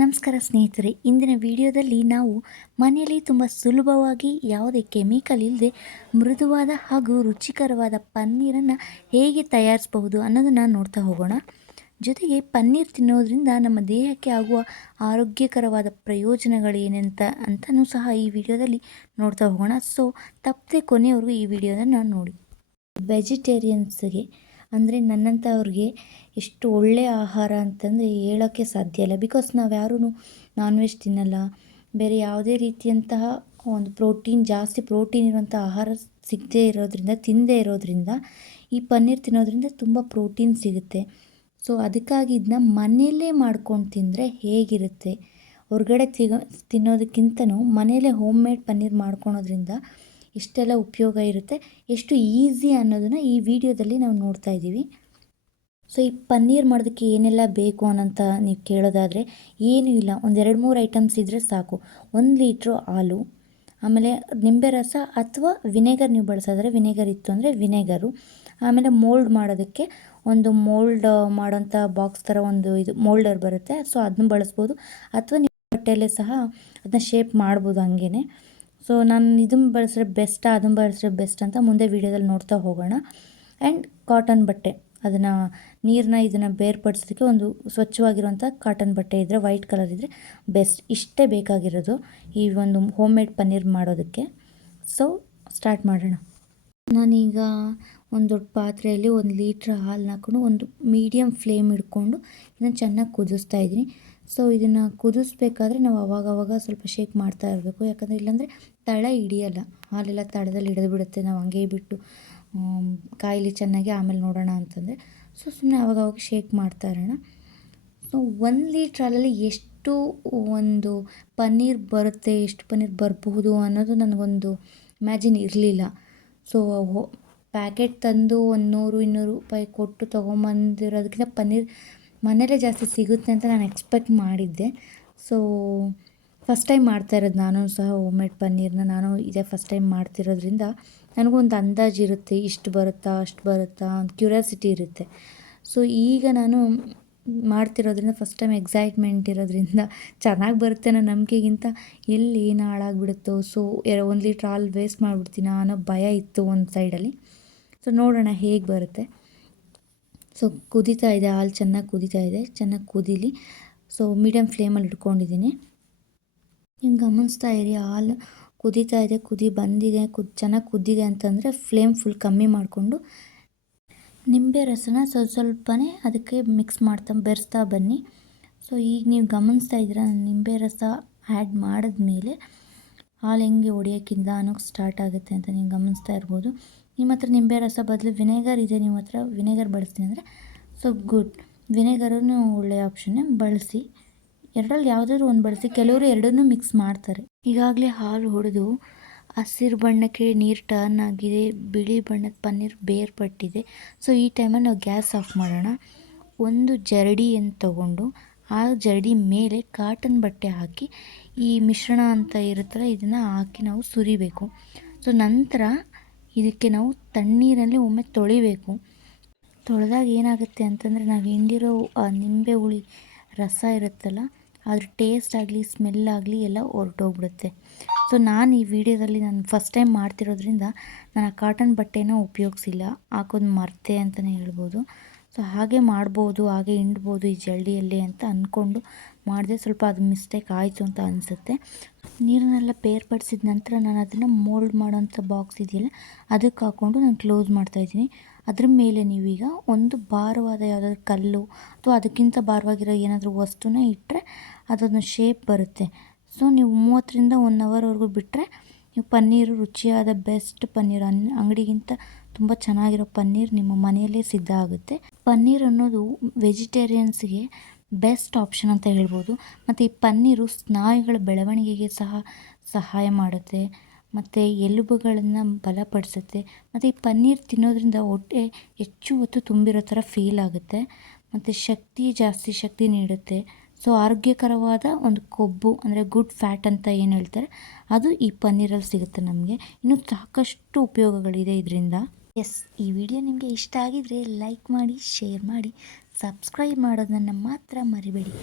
ನಮಸ್ಕಾರ ಸ್ನೇಹಿತರೆ, ಇಂದಿನ ವಿಡಿಯೋದಲ್ಲಿ ನಾವು ಮನೆಯಲ್ಲಿ ತುಂಬ ಸುಲಭವಾಗಿ ಯಾವುದೇ ಕೆಮಿಕಲ್ ಇಲ್ಲದೆ ಮೃದುವಾದ ಹಾಗೂ ರುಚಿಕರವಾದ ಪನ್ನೀರನ್ನು ಹೇಗೆ ತಯಾರಿಸಬಹುದು ಅನ್ನೋದನ್ನು ನೋಡ್ತಾ ಹೋಗೋಣ. ಜೊತೆಗೆ ಪನ್ನೀರ್ ತಿನ್ನೋದ್ರಿಂದ ನಮ್ಮ ದೇಹಕ್ಕೆ ಆಗುವ ಆರೋಗ್ಯಕರವಾದ ಪ್ರಯೋಜನಗಳು ಅಂತಲೂ ಸಹ ಈ ವಿಡಿಯೋದಲ್ಲಿ ನೋಡ್ತಾ ಹೋಗೋಣ. ಸೊ ತಪ್ಪದೆ ಕೊನೆಯವರೆಗೂ ಈ ವಿಡಿಯೋನ ನೋಡಿ. ವೆಜಿಟೇರಿಯನ್ಸ್ಗೆ ಅಂದರೆ ನನ್ನಂಥವ್ರಿಗೆ ಎಷ್ಟು ಒಳ್ಳೆಯ ಆಹಾರ ಅಂತಂದರೆ ಹೇಳೋಕ್ಕೆ ಸಾಧ್ಯ ಇಲ್ಲ. ಬಿಕಾಸ್ ನಾವು ಯಾರೂ ನಾನ್ ವೆಜ್ ತಿನ್ನಲ್ಲ, ಬೇರೆ ಯಾವುದೇ ರೀತಿಯಂತಹ ಒಂದು ಜಾಸ್ತಿ ಪ್ರೋಟೀನ್ ಇರುವಂಥ ಆಹಾರ ತಿನ್ನದೇ ಇರೋದ್ರಿಂದ ಈ ಪನ್ನೀರ್ ತಿನ್ನೋದ್ರಿಂದ ತುಂಬ ಪ್ರೋಟೀನ್ ಸಿಗುತ್ತೆ. ಸೊ ಅದಕ್ಕಾಗಿ ಇದನ್ನ ಮನೆಯಲ್ಲೇ ಮಾಡ್ಕೊಂಡು ತಿಂದರೆ ಹೇಗಿರುತ್ತೆ, ಹೊರಗಡೆ ತಿನ್ನೋದಕ್ಕಿಂತನೂ ಮನೆಯಲ್ಲೇ ಹೋಮ್ ಮೇಡ್ ಪನ್ನೀರ್ ಮಾಡ್ಕೊಳೋದ್ರಿಂದ ಎಷ್ಟೆಲ್ಲ ಉಪಯೋಗ ಇರುತ್ತೆ, ಎಷ್ಟು ಈಸಿ ಅನ್ನೋದನ್ನು ಈ ವಿಡಿಯೋದಲ್ಲಿ ನಾವು ನೋಡ್ತಾ ಇದ್ದೀವಿ. ಸೊ ಈ ಪನ್ನೀರ್ ಮಾಡೋದಕ್ಕೆ ಏನೆಲ್ಲ ಬೇಕು ಅನ್ನೋಂಥ ನೀವು ಕೇಳೋದಾದರೆ ಏನೂ ಇಲ್ಲ, ಒಂದು 2-3 ಐಟಮ್ಸ್ ಇದ್ದರೆ ಸಾಕು. 1 ಲೀಟ್ರು ಹಾಲು, ಆಮೇಲೆ ನಿಂಬೆ ರಸ ಅಥವಾ ವಿನೆಗರ್ ನೀವು ಬಳಸೋದ್ರೆ ವಿನೆಗರ್ ಇತ್ತು ಅಂದರೆ ವಿನೆಗರು, ಆಮೇಲೆ ಮೋಲ್ಡ್ ಮಾಡೋದಕ್ಕೆ ಒಂದು ಮೋಲ್ಡ್ ಮಾಡೋಂಥ ಬಾಕ್ಸ್ ಥರ ಒಂದು ಮೋಲ್ಡರ್ ಬರುತ್ತೆ. ಸೊ ಅದನ್ನ ಬಳಸ್ಬೋದು, ಅಥವಾ ನೀವು ಬಟ್ಟೆಯಲ್ಲೇ ಸಹ ಅದನ್ನ ಶೇಪ್ ಮಾಡ್ಬೋದು ಹಂಗೇ. ಸೊ ನಾನು ಇದನ್ನು ಬಳಸಿದ್ರೆ ಬೆಸ್ಟಾ ಅದನ್ನು ಬಳಸಿದ್ರೆ ಬೆಸ್ಟ್ ಅಂತ ಮುಂದೆ ವೀಡಿಯೋದಲ್ಲಿ ನೋಡ್ತಾ ಹೋಗೋಣ. ಆ್ಯಂಡ್ ಕಾಟನ್ ಬಟ್ಟೆ, ಇದನ್ನು ಬೇರ್ಪಡಿಸೋದಕ್ಕೆ ಒಂದು ಸ್ವಚ್ಛವಾಗಿರುವಂಥ ಕಾಟನ್ ಬಟ್ಟೆ ಇದ್ದರೆ, ವೈಟ್ ಕಲರ್ ಇದ್ದರೆ ಬೆಸ್ಟ್. ಇಷ್ಟೇ ಬೇಕಾಗಿರೋದು ಈ ಒಂದು ಹೋಮ್ ಮೇಡ್ ಪನ್ನೀರ್ ಮಾಡೋದಕ್ಕೆ. ಸೊ ಸ್ಟಾರ್ಟ್ ಮಾಡೋಣ. ನಾನೀಗ ಒಂದು ದೊಡ್ಡ ಪಾತ್ರೆಯಲ್ಲಿ 1 ಲೀಟ್ರ್ ಹಾಲನ್ನ ಹಾಕ್ಕೊಂಡು ಒಂದು ಮೀಡಿಯಮ್ ಫ್ಲೇಮ್ ಇಟ್ಕೊಂಡು ಇದನ್ನು ಚೆನ್ನಾಗಿ ಕುದಿಸ್ತಾ ಇದ್ದೀನಿ. ಸೊ ಇದನ್ನು ಕುದಿಸ್ಬೇಕಾದ್ರೆ ನಾವು ಅವಾಗವಾಗ ಸ್ವಲ್ಪ ಶೇಕ್ ಮಾಡ್ತಾ ಇರಬೇಕು, ಯಾಕಂದರೆ ಇಲ್ಲಾಂದರೆ ತಳ ಹಿಡಿಯಲ್ಲ, ಹಾಲೆಲ್ಲ ತಳದಲ್ಲಿ ಹಿಡಿದು ನಾವು ಹಂಗೆ ಬಿಟ್ಟು ಕಾಯಿಲಿ ಚೆನ್ನಾಗಿ ಆಮೇಲೆ ನೋಡೋಣ ಅಂತಂದರೆ. ಸೊ ಸುಮ್ಮನೆ ಆವಾಗವಾಗ ಶೇಕ್ ಮಾಡ್ತಾ ಇರೋಣ. ಸೊ 1 ಲೀಟ್ರ್ ಹಾಲಲ್ಲಿ ಎಷ್ಟು ಒಂದು ಪನ್ನೀರ್ ಬರುತ್ತೆ, ಎಷ್ಟು ಪನ್ನೀರ್ ಬರಬಹುದು ಅನ್ನೋದು ನನಗೊಂದು ಇಮ್ಯಾಜಿನ್ ಇರಲಿಲ್ಲ. ಸೊ ಪ್ಯಾಕೆಟ್ ತಂದು 100-200 ರೂಪಾಯಿ ಕೊಟ್ಟು ತೊಗೊಂಬಂದಿರೋದಕ್ಕಿಂತ ಪನ್ನೀರ್ ಮನೇಲೇ ಜಾಸ್ತಿ ಸಿಗುತ್ತೆ ಅಂತ ನಾನು ಎಕ್ಸ್ಪೆಕ್ಟ್ ಮಾಡಿದ್ದೆ. ಸೊ ಫಸ್ಟ್ ಟೈಮ್ ಮಾಡ್ತಾ ಇರೋದು ನಾನು ಸಹ ಹೋಮ್ ಮೇಡ್ ಪನ್ನೀರ್ನ. ನಾನು ಇದೇ ಫಸ್ಟ್ ಟೈಮ್ ಮಾಡ್ತಿರೋದ್ರಿಂದ ನನಗೊಂದು ಅಂದಾಜು ಇರುತ್ತೆ, ಇಷ್ಟು ಬರುತ್ತಾ ಅಷ್ಟು ಬರುತ್ತಾ ಅಂತ ಕ್ಯೂರಿಯಾಸಿಟಿ ಇರುತ್ತೆ. ಸೊ ಈಗ ನಾನು ಮಾಡ್ತಿರೋದ್ರಿಂದ ಫಸ್ಟ್ ಟೈಮ್ ಎಕ್ಸೈಟ್ಮೆಂಟ್ ಇರೋದ್ರಿಂದ ಚೆನ್ನಾಗಿ ಬರುತ್ತೆ ಅನ್ನೋ ನಂಬಿಕೆಗಿಂತ ಎಲ್ಲಿ ಏನು ಹಾಳಾಗ್ಬಿಡುತ್ತೋ, ಸೊ 1 ಲೀಟ್ರ್ ಹಾಲು ವೇಸ್ಟ್ ಮಾಡಿಬಿಡ್ತೀನೋ ಅನ್ನೋ ಭಯ ಇತ್ತು ಒಂದು ಸೈಡಲ್ಲಿ. ಸೊ ನೋಡೋಣ ಹೇಗೆ ಬರುತ್ತೆ. ಸೊ ಕುದೀತಾ ಇದೆ, ಹಾಲು ಚೆನ್ನಾಗಿ ಕುದೀತಾ ಇದೆ, ಚೆನ್ನಾಗಿ ಕುದೀಲಿ. ಸೊ ಮೀಡಿಯಮ್ ಫ್ಲೇಮಲ್ಲಿ ಇಟ್ಕೊಂಡಿದ್ದೀನಿ. ನೀವು ಗಮನಿಸ್ತಾ ಇರಿ, ಹಾಲು ಕುದೀತಾ ಇದೆ, ಕುದಿ ಬಂದಿದೆ, ಚೆನ್ನಾಗಿ ಕುದ್ದಿದೆ ಅಂತಂದರೆ ಫ್ಲೇಮ್ ಫುಲ್ ಕಮ್ಮಿ ಮಾಡಿಕೊಂಡು ನಿಂಬೆ ರಸನ ಸ್ವಲ್ಪನೇ ಅದಕ್ಕೆ ಮಿಕ್ಸ್ ಬೆರೆಸ್ತಾ ಬನ್ನಿ. ಸೊ ಈಗ ನೀವು ಗಮನಿಸ್ತಾ ಇದ್ದೀರಾ, ನಿಂಬೆ ರಸ ಆ್ಯಡ್ ಮಾಡಿದ್ಮೇಲೆ ಹಾಲು ಹೆಂಗೆ ಹೊಡಿಯೋಕ್ಕಿಂತ ಅನ್ನೋಕ್ಕೆ ಸ್ಟಾರ್ಟ್ ಆಗುತ್ತೆ ಅಂತ ನೀವು ಗಮನಿಸ್ತಾ ಇರ್ಬೋದು. ನಿಮ್ಮ ಹತ್ರ ನಿಂಬೆ ರಸ ಬದಲು ವಿನೆಗರ್ ಇದೆ, ನಿಮ್ಮ ಹತ್ರ ವಿನೆಗರ್ ಬಳಸ್ತೀನಿ ಅಂದರೆ ಸೊ ಗುಡ್, ವಿನೆಗರನ್ನು ಒಳ್ಳೆಯ ಆಪ್ಷನ್ನೇ, ಬಳಸಿ. ಎರಡರಲ್ಲಿ ಯಾವುದಾದ್ರು ಒಂದು ಬಳಸಿ. ಕೆಲವರು ಎರಡನ್ನೂ ಮಿಕ್ಸ್ ಮಾಡ್ತಾರೆ. ಈಗಾಗಲೇ ಹಾಲು ಹೊಡೆದು ಹಸಿರು ಬಣ್ಣಕ್ಕೆ ನೀರು ಟರ್ನ್ ಆಗಿದೆ, ಬಿಳಿ ಬಣ್ಣದ ಪನ್ನೀರ್ ಬೇರ್ಪಟ್ಟಿದೆ. ಸೊ ಈ ಟೈಮಲ್ಲಿ ನಾವು ಗ್ಯಾಸ್ ಆಫ್ ಮಾಡೋಣ. ಒಂದು ಜರಡಿಯನ್ನು ತಗೊಂಡು ಆ ಜರಡಿ ಮೇಲೆ ಕಾಟನ್ ಬಟ್ಟೆ ಹಾಕಿ ಈ ಮಿಶ್ರಣ ಅಂತ ಇರುತ್ತಲ್ಲ ಇದನ್ನು ಹಾಕಿ ನಾವು ಸುರಿಬೇಕು. ಸೊ ನಂತರ ಇದಕ್ಕೆ ನಾವು ತಣ್ಣೀರಲ್ಲಿ ಒಮ್ಮೆ ತೊಳಿಬೇಕು. ತೊಳೆದಾಗ ಏನಾಗುತ್ತೆ ಅಂತಂದರೆ ನಾವು ಹಿಂಡಿರೋ ನಿಂಬೆ ಹುಳಿ ರಸ ಇರುತ್ತಲ್ಲ, ಅದ್ರ ಟೇಸ್ಟ್ ಆಗಲಿ ಸ್ಮೆಲ್ ಆಗಲಿ ಎಲ್ಲ ಹೊರಟೋಗ್ಬಿಡುತ್ತೆ. ಸೊ ನಾನು ಈ ವಿಡಿಯೋದಲ್ಲಿ ಫಸ್ಟ್ ಟೈಮ್ ಮಾಡ್ತಿರೋದ್ರಿಂದ ನಾನು ಆ ಕಾಟನ್ ಬಟ್ಟೆನ ಉಪಯೋಗಿಸಿಲ್ಲ, ಹಾಕೋದು ಮರ್ತೆ ಅಂತಲೇ ಹೇಳ್ಬೋದು. ಸೊ ಹಾಗೆ ಮಾಡ್ಬೋದು, ಹಾಗೆ ಹಿಂಡ್ಬೋದು ಈ ಜರಡಿಯಲ್ಲಿ ಅಂತ ಅಂದ್ಕೊಂಡು ಮಾಡಿದೆ. ಸ್ವಲ್ಪ ಅದು ಮಿಸ್ಟೇಕ್ ಆಯಿತು ಅಂತ ಅನಿಸುತ್ತೆ. ನೀರನ್ನೆಲ್ಲ ಬೇರ್ಪಡಿಸಿದ ನಂತರ ನಾನು ಅದನ್ನು ಮೋಲ್ಡ್ ಮಾಡೋಂಥ ಬಾಕ್ಸ್ ಇದೆಯಲ್ಲ ಅದಕ್ಕೆ ಹಾಕ್ಕೊಂಡು ನಾನು ಕ್ಲೋಸ್ ಮಾಡ್ತಾಯಿದ್ದೀನಿ. ಅದ್ರ ಮೇಲೆ ನೀವೀಗ ಒಂದು ಭಾರವಾದ ಯಾವುದಾದ್ರೂ ಕಲ್ಲು ಅಥವಾ ಅದಕ್ಕಿಂತ ಭಾರವಾಗಿರೋ ಏನಾದರೂ ವಸ್ತುನ ಇಟ್ಟರೆ ಅದೊಂದು ಶೇಪ್ ಬರುತ್ತೆ. ಸೊ ನೀವು 30ರಿಂದ 1 ಅವರ್ವರೆಗೂ ಬಿಟ್ಟರೆ ನೀವು ಪನ್ನೀರು ರುಚಿಯಾದ ಬೆಸ್ಟ್ ಪನ್ನೀರ್, ಅಂಗಡಿಗಿಂತ ತುಂಬ ಚೆನ್ನಾಗಿರೋ ಪನ್ನೀರ್ ನಿಮ್ಮ ಮನೆಯಲ್ಲೇ ಸಿದ್ಧ ಆಗುತ್ತೆ. ಪನ್ನೀರ್ ಅನ್ನೋದು ವೆಜಿಟೇರಿಯನ್ಸ್ಗೆ ಬೆಸ್ಟ್ ಆಪ್ಷನ್ ಅಂತ ಹೇಳ್ಬೋದು. ಮತ್ತು ಈ ಪನ್ನೀರು ಸ್ನಾಯುಗಳ ಬೆಳವಣಿಗೆಗೆ ಸಹ ಸಹಾಯ ಮಾಡುತ್ತೆ, ಮತ್ತು ಎಲುಬುಗಳನ್ನು ಬಲಪಡಿಸುತ್ತೆ. ಮತ್ತು ಈ ಪನ್ನೀರ್ ತಿನ್ನೋದ್ರಿಂದ ಹೊಟ್ಟೆ ಹೆಚ್ಚು ಹೊತ್ತು ತುಂಬಿರೋ ಥರ ಫೀಲ್ ಆಗುತ್ತೆ, ಮತ್ತು ಜಾಸ್ತಿ ಶಕ್ತಿ ನೀಡುತ್ತೆ. ಸೊ ಆರೋಗ್ಯಕರವಾದ ಒಂದು ಕೊಬ್ಬು ಅಂದರೆ ಗುಡ್ ಫ್ಯಾಟ್ ಅಂತ ಏನು ಹೇಳ್ತಾರೆ ಅದು ಈ ಪನ್ನೀರಲ್ಲಿ ಸಿಗುತ್ತೆ ನಮಗೆ. ಇನ್ನೂ ಸಾಕಷ್ಟು ಉಪಯೋಗಗಳಿದೆ ಇದರಿಂದ. ಈ ವಿಡಿಯೋ ನಿಮಗೆ ಇಷ್ಟ ಆಗಿದರೆ ಲೈಕ್ ಮಾಡಿ, ಶೇರ್ ಮಾಡಿ, ಸಬ್ಸ್ಕ್ರೈಬ್ ಮಾಡೋದನ್ನು ಮಾತ್ರ ಮರಿಬೇಡಿ.